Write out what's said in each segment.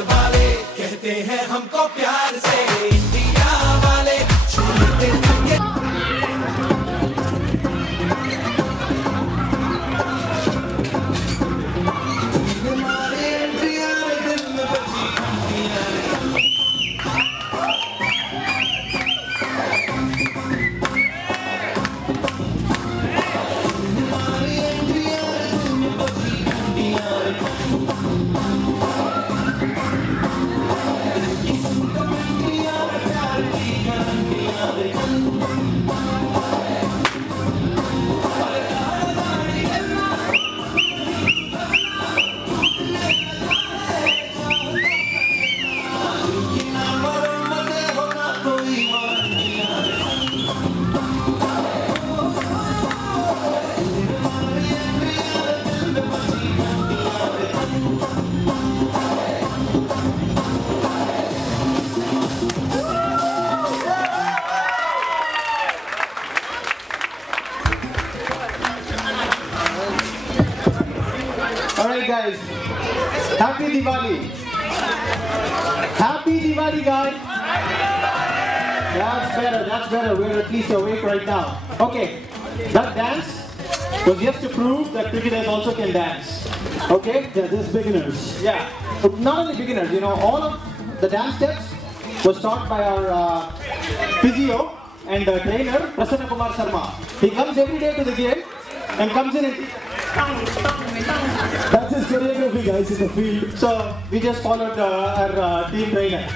दिल वाले कहते हैं हमको प्यार से इंडिया वाले छू लेते हैं। Guys, happy Diwali! Happy Diwali, guys! That's better. We're at least awake right now. Okay, that dance was just to prove that cricketers also can dance. Okay? Yeah, this beginners. Yeah. Not only beginners, you know, all of the dance steps was taught by our physio and trainer, Prasanna Kumar Sharma. He comes every day to the game and comes in and that's his choreography, guys, in the field. So we just followed our team trainer.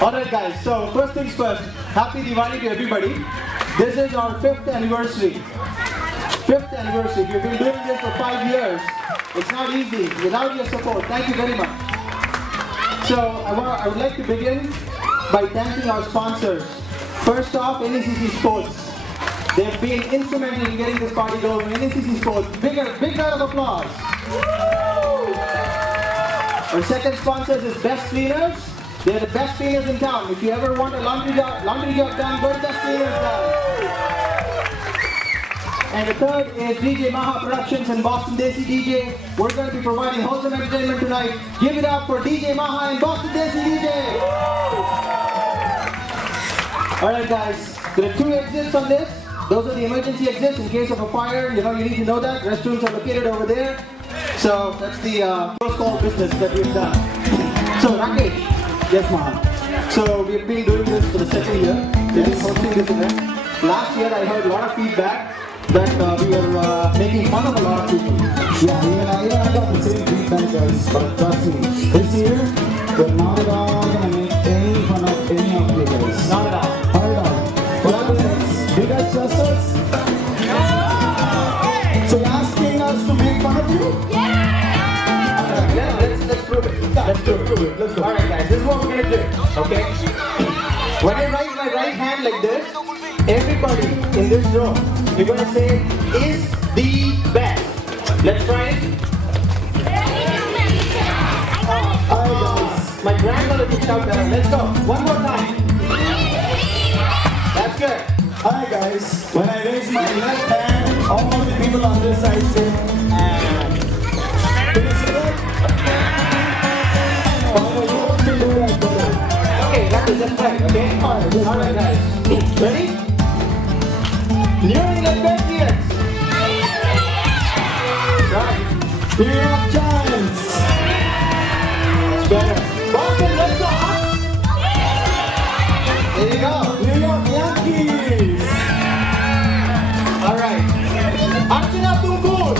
Alright guys, so first things first, happy Diwali to everybody. This is our 5th anniversary. 5th anniversary. We've been doing this for 5 years. It's not easy without your support. Thank you very much. So I would like to begin by thanking our sponsors. First off, NACC Sports. They've been instrumental in getting this party going. NACC Sports, big round of applause. Our second sponsor is Best Cleaners. They're the best cleaners in town. If you ever want a laundry job done, go to Best Cleaners, guys. And the third is DJ Maha Productions and Boston Desi DJ. We're going to be providing wholesome entertainment tonight. Give it up for DJ Maha and Boston Desi DJ. Alright guys, there are 2 exits on this. Those are the emergency exits in case of a fire. You know, you need to know that. Restrooms are located over there. So that's the close call business that we've done. So Rakesh. Yes, ma'am. So we've been doing this for the 2nd year. We've been hosting this event. Last year I heard a lot of feedback that we were making fun of a lot of people. Yeah, even I got the same feedback, guys. But trust me, this year we're not at all gonna make any fun of any of you guys. Not at all. Not at all. What happens? Do you guys trust us? So you're asking us to make fun of you? Yeah, let's prove it. Let's prove it. Let's go. Alright guys, this is what we're gonna do. Okay? When I raise my right hand like this, everybody in this room, you're gonna say, is the best. Let's try it. Alright, guys. My grandmother can shout better. Let's go. One more time. That's good. Alright, guys. When I raise my left hand, all the people on this side say, can you see that? Oh, you want to do that better. Okay, that's right, okay? Alright guys. Ready? New England Patriots. Right. New York Giants. That's better. Boston Red Sox. There you go. New York Yankees. Alright. Archana Tumkur.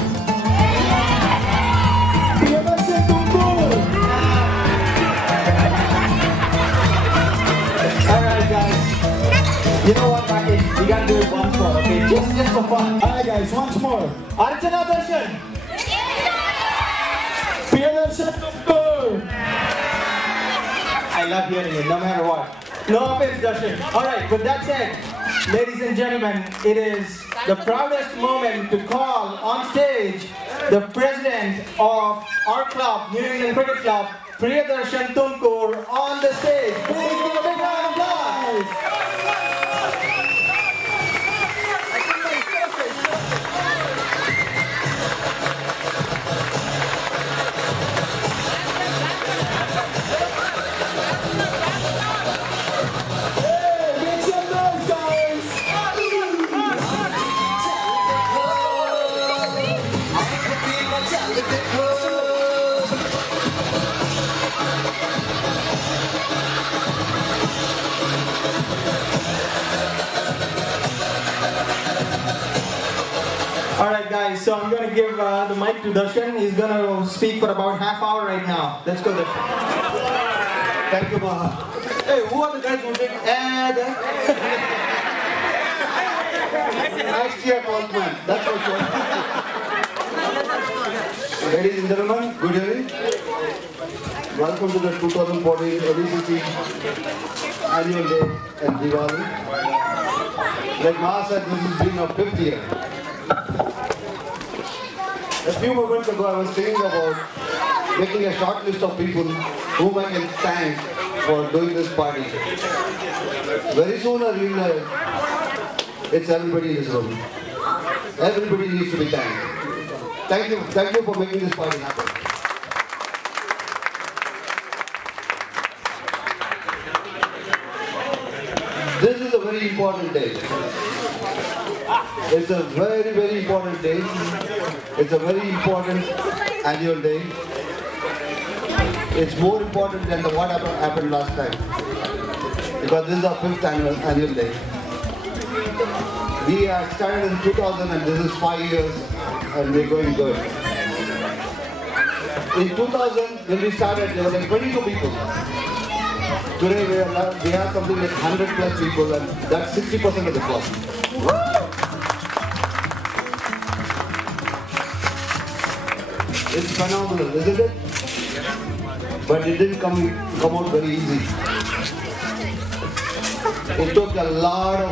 Priyadarshan Tumkur. Alright guys. You know what, Rakesh? We gotta do it once more, okay? Just for fun. Alright guys, once more. Archana Darshan. Priyadarshan Tumkur. I love hearing it, no matter what. No offense, Darshan. Alright, with that said, ladies and gentlemen, it is the proudest moment to call on stage the president of our club, New England Cricket Club, Priyadarshan Tumkur, on the stage. Please give a big round of applause. I'm going to give the mic to Darshan. He's going to speak for about half hour right now. Let's go, Darshan. Thank you, Maha. Hey, who are the guys who did Next year, man. That's also. Ladies and gentlemen, good evening. Welcome to the 2014 ABCC Annual Day and Diwali. Like Maha said, this has been our 5th year. A few moments ago, I was thinking about making a short list of people whom I can thank for doing this party. Very soon I realized it's everybody in this room. Everybody needs to be thanked. Thank you for making this party happen. This is a very important day. It's a very, very important day. It's a very important annual day. It's more important than what happened last time. Because this is our 5th annual day. We started in 2000 and this is 5 years and we're going good. In 2000, when we started, there were like 22 people. Today we have something like 100 plus people and that's 60% of the club. It's phenomenal, isn't it? But it didn't come out very easy. It took a lot of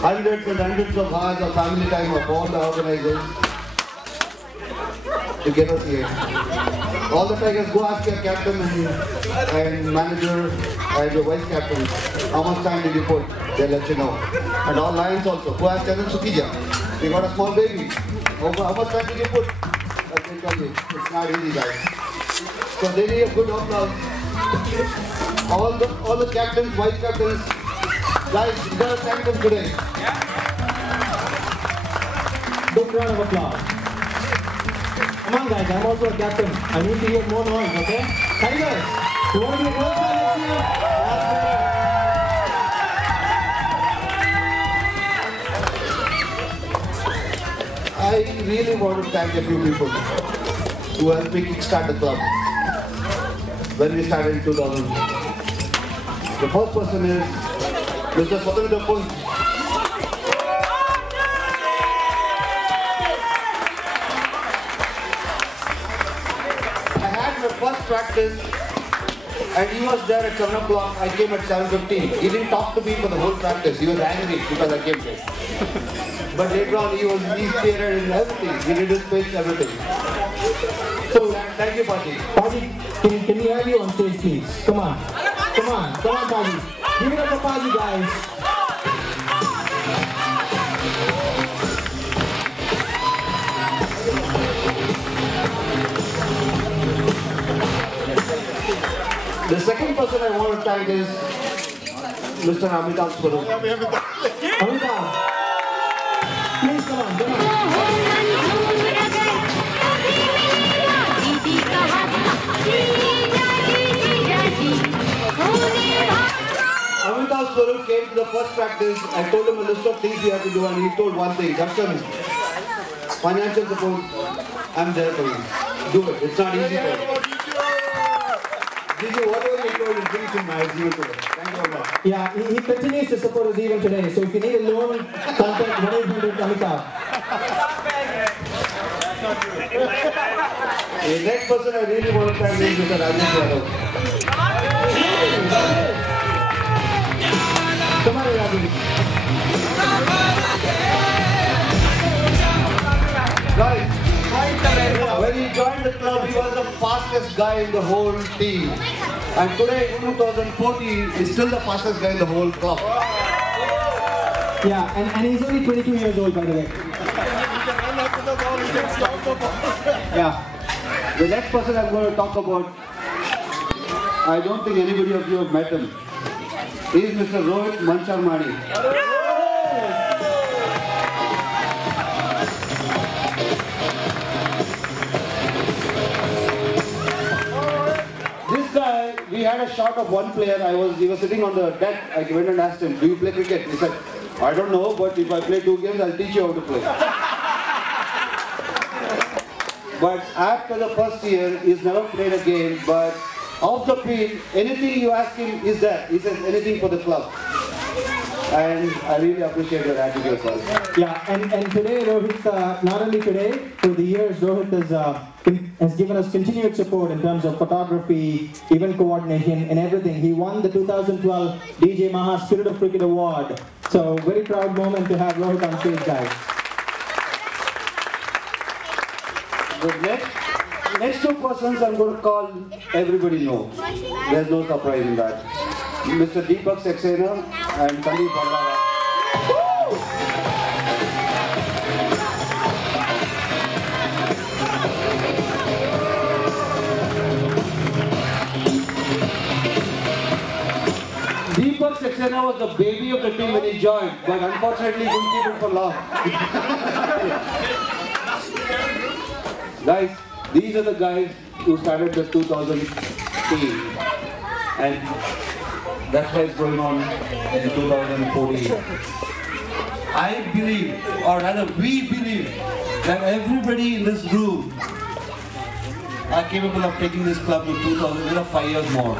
hundreds and hundreds of hours of family time of all the organizers to get us here. All the Tigers, go ask your captain and manager and your vice captain how much time did you put, they'll let you know. And all Lions also, go ask Chandan Sukija, we got a small baby, how much time did you put? I can tell you, it's not easy guys. So they need a good applause. All the captains, vice captains, guys, you gotta thank them today. Big round of applause. Come on guys, I'm also a captain. I need to hear more noise, okay? Tigers, you want to be a close one next year? I really want to thank a few people who helped me kickstart the club when we started in 2000. The first person is Mr. Swatantra Punj. I had my first practice and he was there at 7 o'clock. I came at 7:15. He didn't talk to me for the whole practice. He was angry because I came late. But later on, he spearheaded in everything. He did his pitch, everything. So, thank you, Paji. Paji, can we have you on stage, please? Come on. Come on, Paji. Give it up for Paji, guys. The second person I want to thank is Mr. Amitabh Swarup. Amitabh. Please come on. Amitabh Swarup came to the first practice. I told him a list of things we have to do and he told one thing. Darshan, financial support, I'm there for you. Do it. It's not easy for you. Gigi, whatever you told is very soon, I'll give it to them. Thank you very much. Yeah, he continues to support us even today. So if you need a loan, contact 1-800 Amitabh. The next person I really want to thank is Mr. Rajesh Yadav. Come on, Rajesh. Guys, when he joined the club, he was the fastest guy in the whole team. And today, in 2014, he's still the fastest guy in the whole club. Yeah, and he's only 22 years old, by the way. Yeah. The next person I'm going to talk about, I don't think anybody of you have met him. He is Mr. Rohit Mancharmani. This guy, we had a shot of one player. He was sitting on the deck. I went and asked him, do you play cricket? He said, I don't know, but if I play 2 games, I'll teach you how to play. but after the first year, he's never played a game, but off the field, anything you ask him is there. He says anything for the club. And I really appreciate your attitude, sir. Yeah, and today Rohit, not only today, through the years, Rohit has given us continued support in terms of photography, event coordination, and everything. He won the 2012 DJ Maha Spirit of Cricket Award. So, very proud moment to have Rohit on stage, guys. The next two persons I'm going to call, everybody know. There's no surprise in that. Mr. Deepak Saxena and Sandeep Bhandara. Deepak Saxena was the baby of the team when he joined, but unfortunately he couldn't keep it for long. Guys, these are the guys who started the 2000 team, and that's why it's going on in 2014. I believe, or rather we believe, that everybody in this room are capable of taking this club to 2000, 5 years more.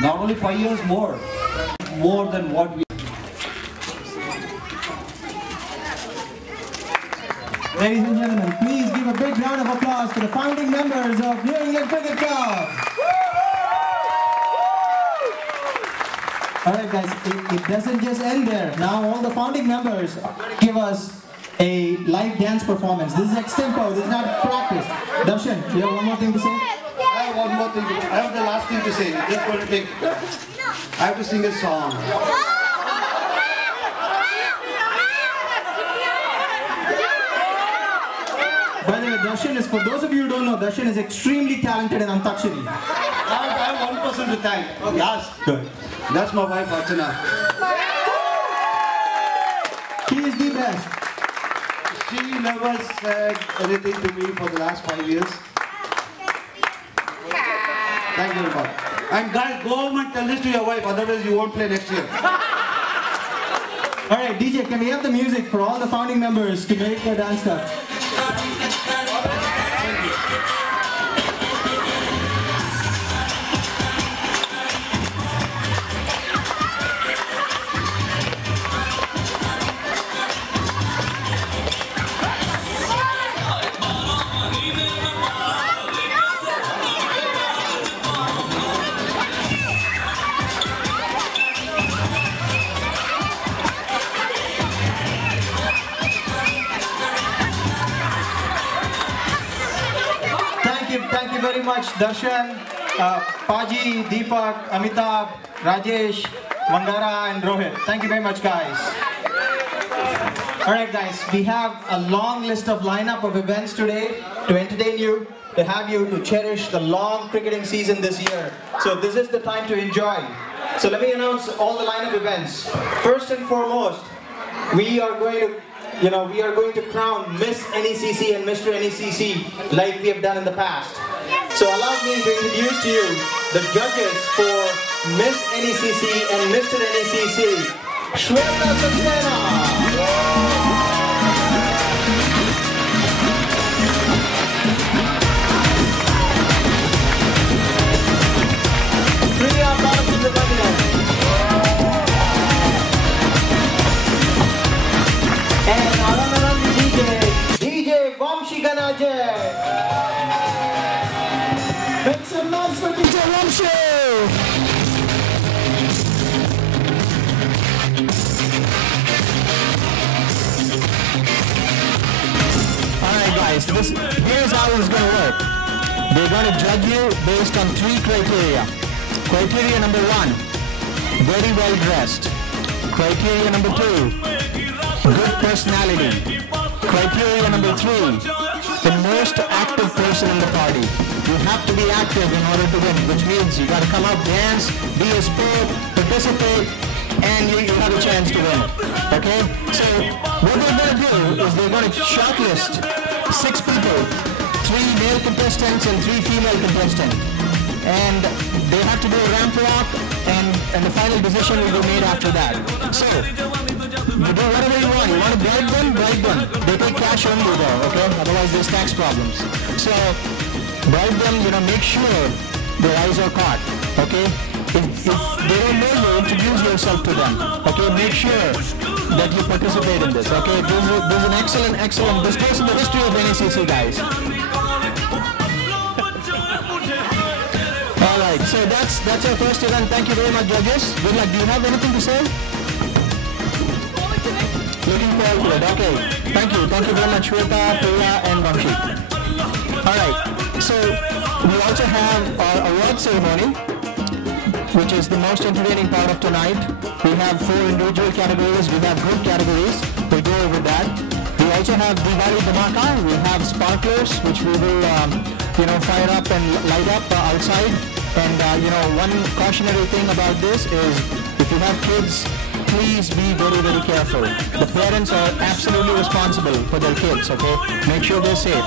Not only 5 years more than what we... Ladies and gentlemen, please give a big round of applause to the founding members of New England Cricket Club. Alright guys, it doesn't just end there. Now all the founding members give us a live dance performance. This is extempo, this is not practice. Darshan, you have one more thing to say? I have one more thing. I have the last thing to say. Just going to take... I have to sing a song. By the way, Darshan is, for those of you who don't know, Darshan is extremely talented in Antakshari. I have one person to thank. Okay. Yes. Good. That's my wife, Archana. She is the best. She never said anything to me for the last 5 years. Thank you very much. And guys, go home and tell this to your wife, otherwise you won't play next year. Alright, DJ, can we have the music for all the founding members to make their dance start? Thank you very much, Darshan, Paji, Deepak, Amitabh, Rajesh, Mangara and Rohit. Thank you very much, guys. Alright guys, we have a long list of lineup of events today to entertain you, to have you to cherish the long cricketing season this year. So this is the time to enjoy. So let me announce all the lineup events. First and foremost, we are going to crown Miss NECC and Mr. NECC like we have done in the past. So allow me to introduce to you the judges for Miss NECC and Mr. NECC. Shweta Saxena. Priya Balasubramanian. And our DJ Vamshi Ganaje. Make some noise for DJ Vamshi. Alright guys, here's how it's going to work. They're going to judge you based on 3 criteria. Criteria number 1, very well dressed. Criteria number 2, good personality. Criteria number 3, the most active person in the party. You have to be active in order to win, which means you got to come out, dance, be a sport, participate, and you have a chance to win. Okay? So what they're going to do is they're going to shortlist 6 people, 3 male contestants and 3 female contestants. And they have to do a ramp walk, and the final decision will be made after that. So You do whatever you want. You want to bribe them, bribe them. They take cash only though, okay? Otherwise there's tax problems. So bribe them, make sure their eyes are caught, okay? If they don't know you, introduce yourself to them, okay? Make sure that you participate in this, okay? This is an excellent, this goes in the history of NACC, guys. Alright, so that's our first event. Thank you very much, judges. Good luck. Do you have anything to say? Looking forward to it. Okay. Thank you. Thank you very much, Shweta, Priya, and Vamshi. Alright, so we also have our award ceremony, which is the most entertaining part of tonight. We have 4 individual categories. We have group categories. We'll go over that. We also have Diwali Dhamaka. We have sparklers, which we will, fire up and light up outside. And, one cautionary thing about this is if you have kids, please be very, very careful. The parents are absolutely responsible for their kids, okay? Make sure they're safe.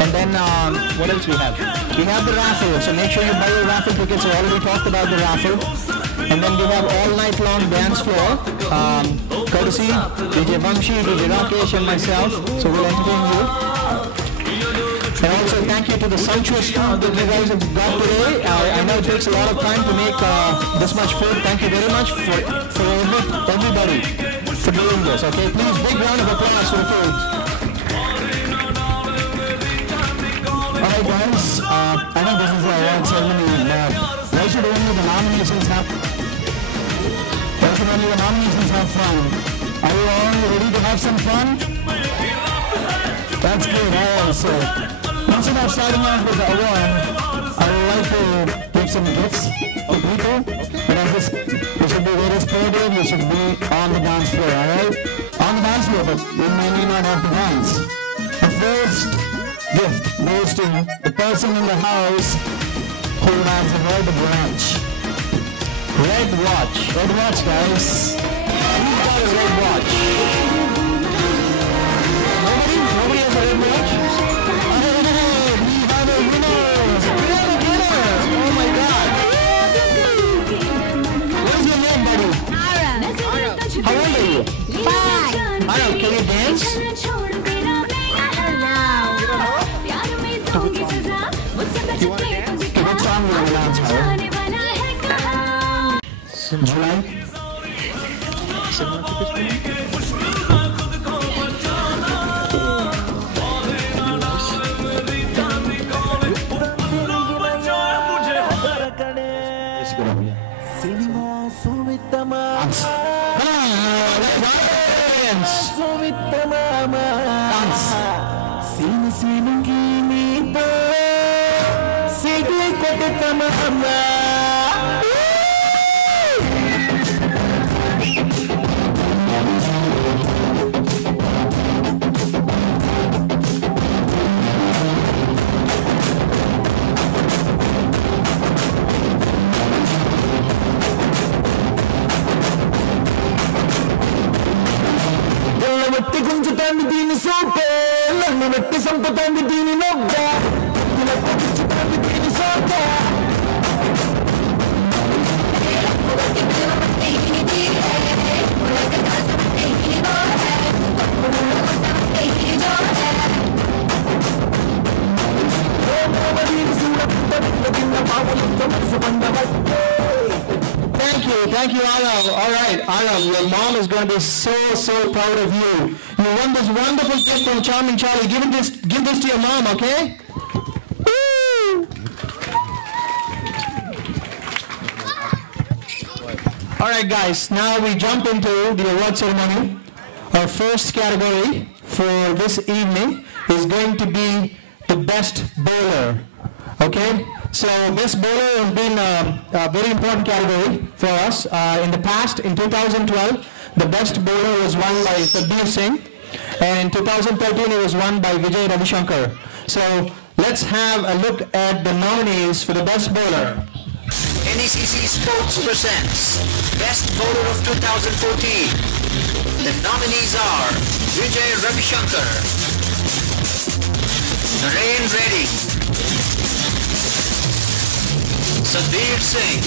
And then, what else we have? We have the raffle, so make sure you buy your raffle tickets. I already talked about the raffle. And then we have all night long dance floor, courtesy DJ Vamshi, DJ Rakesh, and myself. So we'll entertain you. And also thank you to the sumptuous food that you guys have got today. I know it takes a lot of time to make this much food. Thank you very much for everybody for doing this. Okay, please big round of applause for the food. Alright guys, I think this is the award ceremony. Why should only the nominations happen? Why should only the nominations have fun? Are you all ready to have some fun? That's good. Alright, so instead of starting off with the award, I would like to give some gifts to people. But as this should be very sportive, you should be on the dance floor, alright? On the dance floor, but you may not have to dance. The first gift goes to the person in the house who has a red watch. Red watch. Red watch, guys. Who's got a red watch? Nobody has a red watch? How old are you? 5. Arab, can you dance? You want to dance? Okay, what song will you dance, Arab? July? Thank you, Arab. All right, Arab, your mom is going to be so proud of you. You won this wonderful gift from Charming Charlie. Give this to your mom, okay? Woo! All right, guys. Now we jump into the award ceremony. Our first category for this evening is going to be the best bowler. Okay? So best bowler has been a very important category for us. In the past, in 2012, the best bowler was won by Sabir Singh, and in 2013 it was won by Vijay Ravishankar. So let's have a look at the nominees for the best bowler. NACC Sports presents Best Bowler of 2014. The nominees are Vijay Ravishankar, Naren Reddy, Sabir Singh,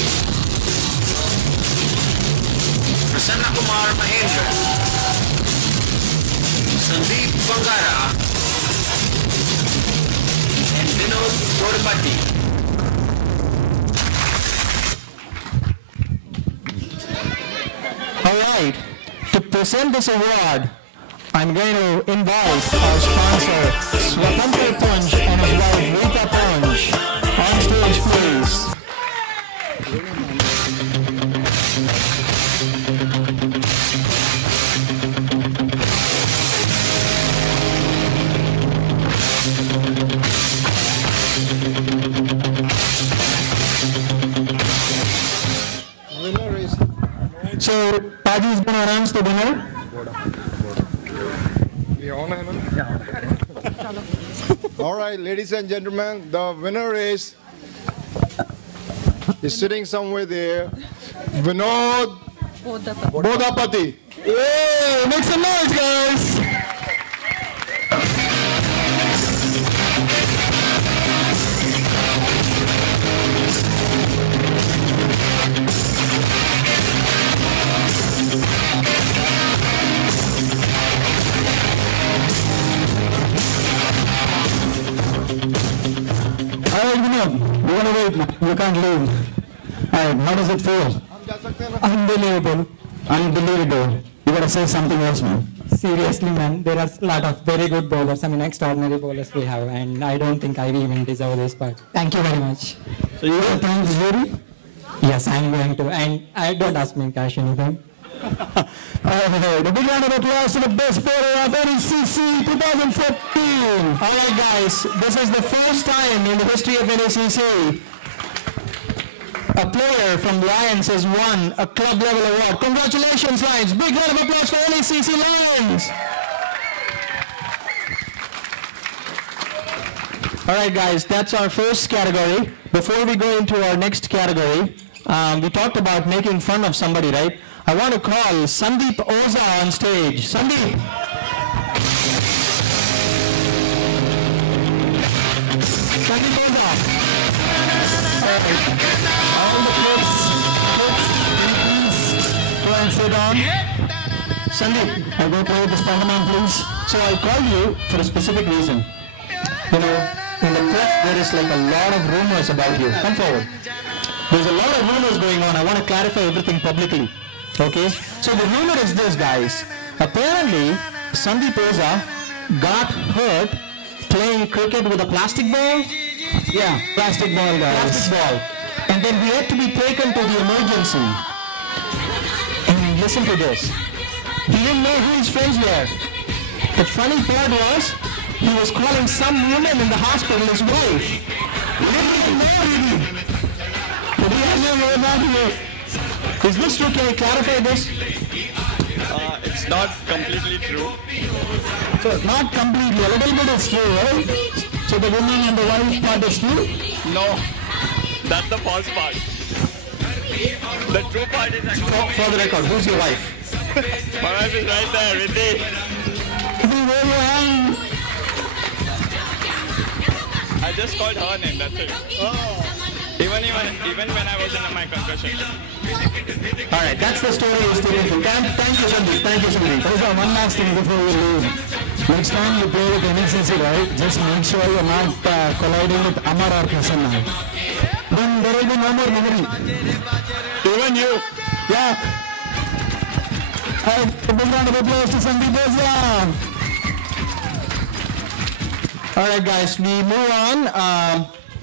Sannakumar Mahendra, Sandeep Bangara, and Vinod Kodapati. Alright, to present this award, I'm going to invite our sponsor, Swatantra Punch and his wife Rita Punch, on stage please. So, Paji is going to announce the winner. All right, ladies and gentlemen, the winner is sitting somewhere there, Vinod Bodapati. Yay! Make some noise, guys! Alright, Vinod, you wanna wait now. You can't leave. Alright, how does it feel? Unbelievable. Unbelievable. You gotta say something else, man. Seriously, man, there are a lot of very good bowlers. I mean, extraordinary bowlers we have, and I don't think I even deserve this, but thank you very much. So you gonna thank the jury? Yes, I'm going to, and I don't ask me cash anything. Alright, a big round of applause to the best bowler of NACC 2015. Alright guys, this is the first time in the history of NACC a player from Lions has won a club level award. Congratulations, Lions. Big round of applause for NACC Lions. Alright guys, that's our first category. Before we go into our next category, we talked about making fun of somebody, right? I want to call Sandeep Oza on stage. Sandeep. Sandeep Oza. Alright. All the kids, please go and sit down. Sandeep, I'll go play with the Spider-Man, please. So I called you for a specific reason. You know, in the press there is like a lot of rumors about you. Come forward. There's a lot of rumors going on. I want to clarify everything publicly. Okay? So the rumor is this, guys. Apparently, Sandeep Oza got hurt playing cricket with a plastic ball. Yeah, plastic ball, guys. Plastic ball. And then he had to be taken to the emergency. And listen to this. He didn't know who his friends were. The funny part was, he was calling some woman in the hospital his wife. He didn't even know him. But he has no way about it. Is this true? Can you clarify this? It's not completely true. So, not completely. A little bit is true, right? So the woman and the wife part is true? No, that's the false part. The true part is actually... For the record, who's your wife? My wife is right there, Riddhi. I just called her name, that's it. Even when I was in my concussion. Alright, that's the story you're sticking to. Thank you, Sandeep. Thank you, Sandeep. There's one last thing before we leave. Next time you play with NACC, right, just make sure you're not colliding with Amar or Prasanna. Then there will be no more memory. Even you. Yeah. A big round of applause to Sandeep Oza. Alright guys, we move on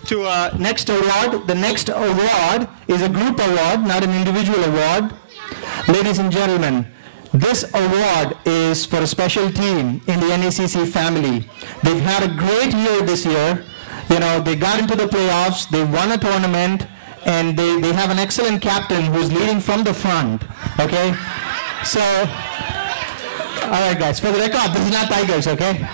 to next award. The next award is a group award, not an individual award. Ladies and gentlemen, this award is for a special team in the NACC family. They've had a great year this year. You know, they got into the playoffs, they won a tournament, and they have an excellent captain who's leading from the front. Okay? So, alright guys, for the record, this is not Tigers, okay?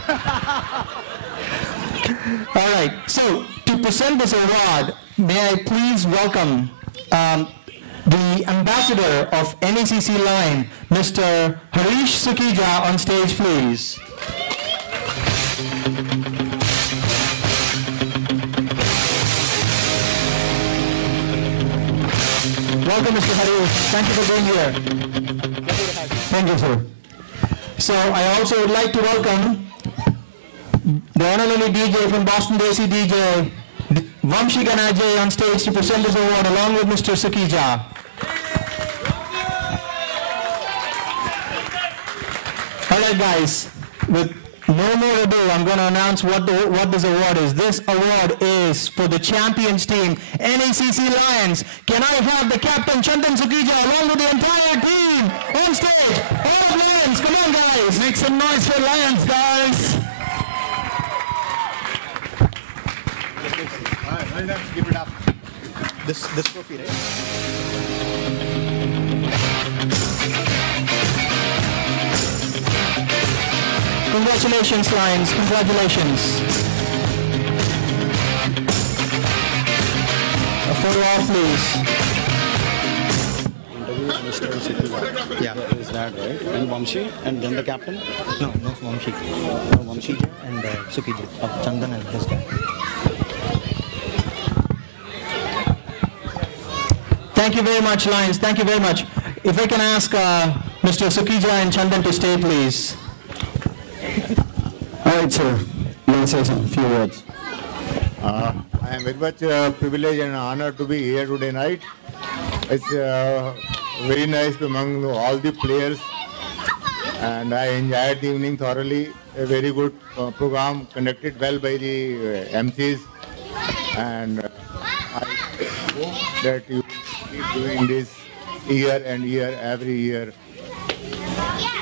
Alright, so to present this award, may I please welcome the ambassador of NACC Line, Mr. Harish Sukija, on stage, please. Welcome, Mr. Hari. Thank you for being here. Thank you, sir. So I also would like to welcome the honorary DJ from Boston Desi DJ, Vamshi Ganajay, on stage to present this award along with Mr. Sukija. Alright guys, with no more ado, I'm going to announce what this award is. This award is for the champions team, NACC Lions. Can I have the captain Chandan Sukija along with the entire team on stage? All of Lions, come on guys, make some noise for Lions guys. Give it up. This trophy, right? Congratulations, Lions. Congratulations. A photo op, please. Yeah, is that right? And Vamshi, and then the captain? No, no Vamshi. No, Vamshi and Sukiji, Chandan and this guy. Thank you very much, Lions. Thank you very much. If I can ask Mr. Sukija and Chandan to stay, please. All right, sir. You want to say some few words? I am very much privileged and honored to be here today night. It's very nice to among all the players, and I enjoyed the evening thoroughly. A very good program conducted well by the MCs, and I hope that you keep doing this year and year, every year.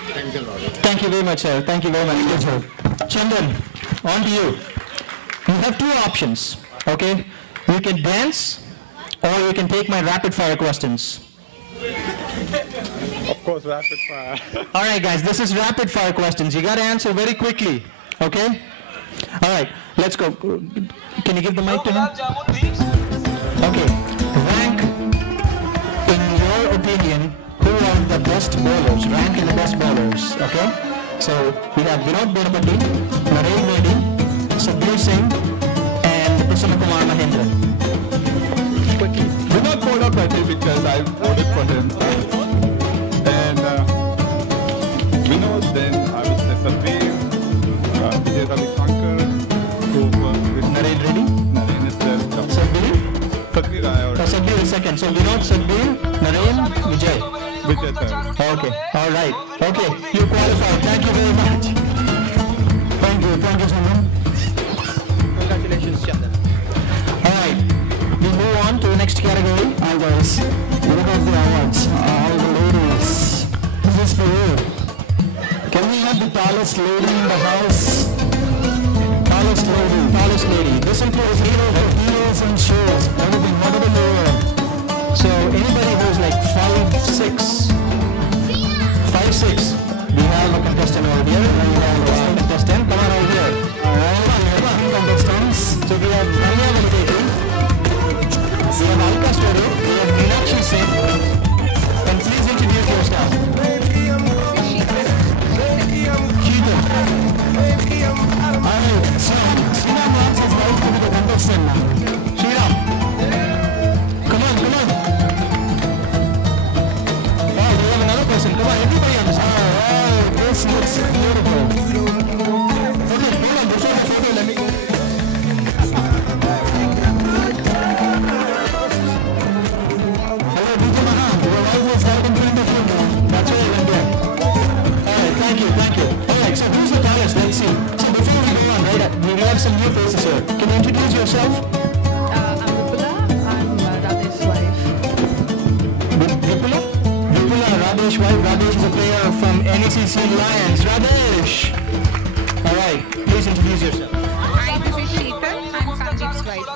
Thank you a lot. Thank you very much, sir. Thank you very much. Yes, sir. Chandan, on to you. You have two options, okay? You can dance, or you can take my rapid fire questions. Of course, rapid fire. All right, guys, this is rapid fire questions. You got to answer very quickly, okay? All right, let's go. Can you give the mic to him? Okay. Rank, in your opinion, who are the best bowlers? Rank in the best bowlers, okay? So we have Vinod Bodapati, Narendra Modi, Sabir Singh, and Prasanna Kumar Mahendra. Quickly. Vinod Bodapati, because I voted for him. And Vinod, then I would say Sabir, Vijay Ravishankar, who was with Narendra Reddy? Narendra is there. Sabir? Sabir I ordered. Sabir is second. So Vinod, Sabir, Narendra, Vijay. Vijay sir. Okay, all right. Okay, you qualified. Thank you very much. Thank you so much. Congratulations, Chandan. All right, we move on to the next category. Hi guys, what about the awards? All the ladies. This is for you. Can we have the tallest lady in the house? Tallest lady, tallest lady. This includes Heroes and shoes, everything, whatever they wear. So anybody who's like 5'6", 5'6", we have a contestant over here. We have a contestant. Come on over here. Alright, contestants. So we have Rania Valideti, we have Alka Story, we have Meenakshi Singh, and please introduce yourself. Sheetal. Alright, so Sriram wants his wife to be the contestant now. Sriram. Come on. Oh, we have another person. Come on, everybody on the side. Alright, this looks beautiful. Okay, hold on. Before the photo, let me... Hello, DJ Mahan. Your wife was right in front of you, man. That's why I went there. Alright, thank you. Alright, so who's the tallest? Let's see. So before we go on, right, we have some new faces here. Can you introduce yourself? I'm Vipula. I'm Radesh's wife. Vipula? Vipula, Radesh wife. Radesh is a player from NACC Lions. Radesh! Alright, please introduce yourself. Hi, this is Sheetal. I'm Sanjeev's wife.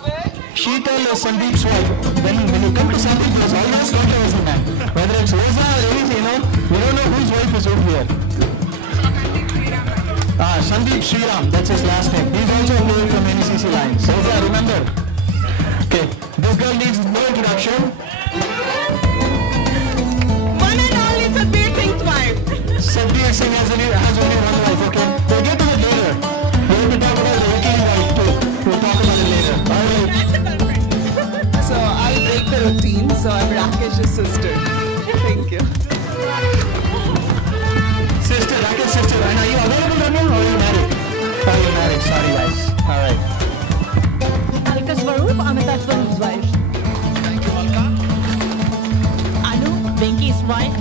Sheetal is Sandeep's wife. When you come to Sandeep, there's always controversy, man. Whether it's Rosa or anything, we don't know whose wife is over here. Sandeep Sriram, that's his last name. He's also a player from NACC Lions. Rosa, remember? Okay, this girl needs no introduction. One and only Sabir Singh's wife. Sabir Singh has only one wife, okay? We'll get to it later. We're going to talk about the working wife too. We'll talk about it later. Alright. So I'll break the routine, so I'm Rakesh's sister. Thank you. Sister, Rakesh's sister. And are you available, Ramya, or are you married? Oh, you're married. Sorry, guys. All right. Alka Swaroop, Amita Swaroop's wife. Thank you, Alka. Anu, Venki's wife.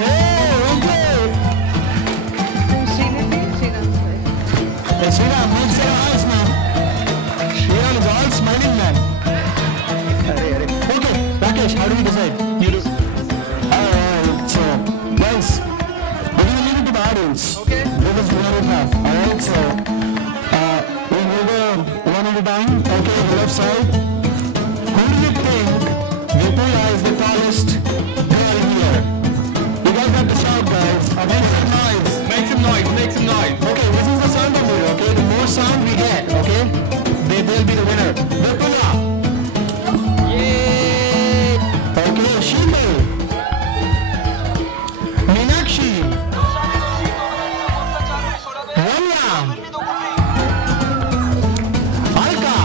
Hey, okay. Srinidhi, Sriram's wife. Hey, Sriram, make some eyes, man. Sriram is all smiling, man. Okay, Rakesh, how do we decide? You do. Alright, so, guys, we're going to leave it to the audience. Okay. This is what we have. Alright, so, we'll go one at a time. Okay, the left side. Who do you think Vipula is the tallest girl here? You guys have to shout, guys. Make some noise. Make some noise, make some noise. Okay, this is the sound of it, okay? The more sound we get, okay? They'll be the winner. Vipula! Yay! Okay, Shimu! Meenakshi! Ramya! Alka!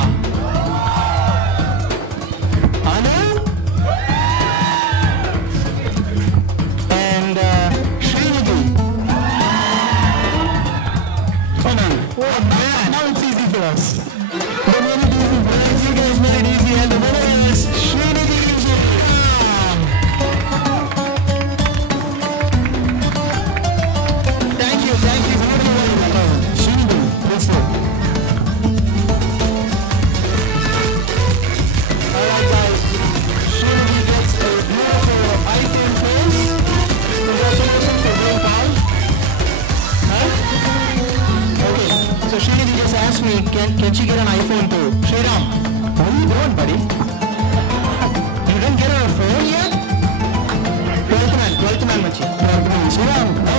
Anu? And Srinidhi. Oh man, now it's easy for us. They made it easy for us. You guys made it easy, and the winner is Srinidhi Ram. Thank you. Srinidhi, please sit. Alright guys, Srinidhi gets a beautiful iPhone case. Congratulations for being proud. Huh? Okay, so Srinidhi just asked me, can she get an iPhone too? Sriram, what are you doing, buddy? You didn't get her a phone yet? 12th man, Machi. Sriram, no,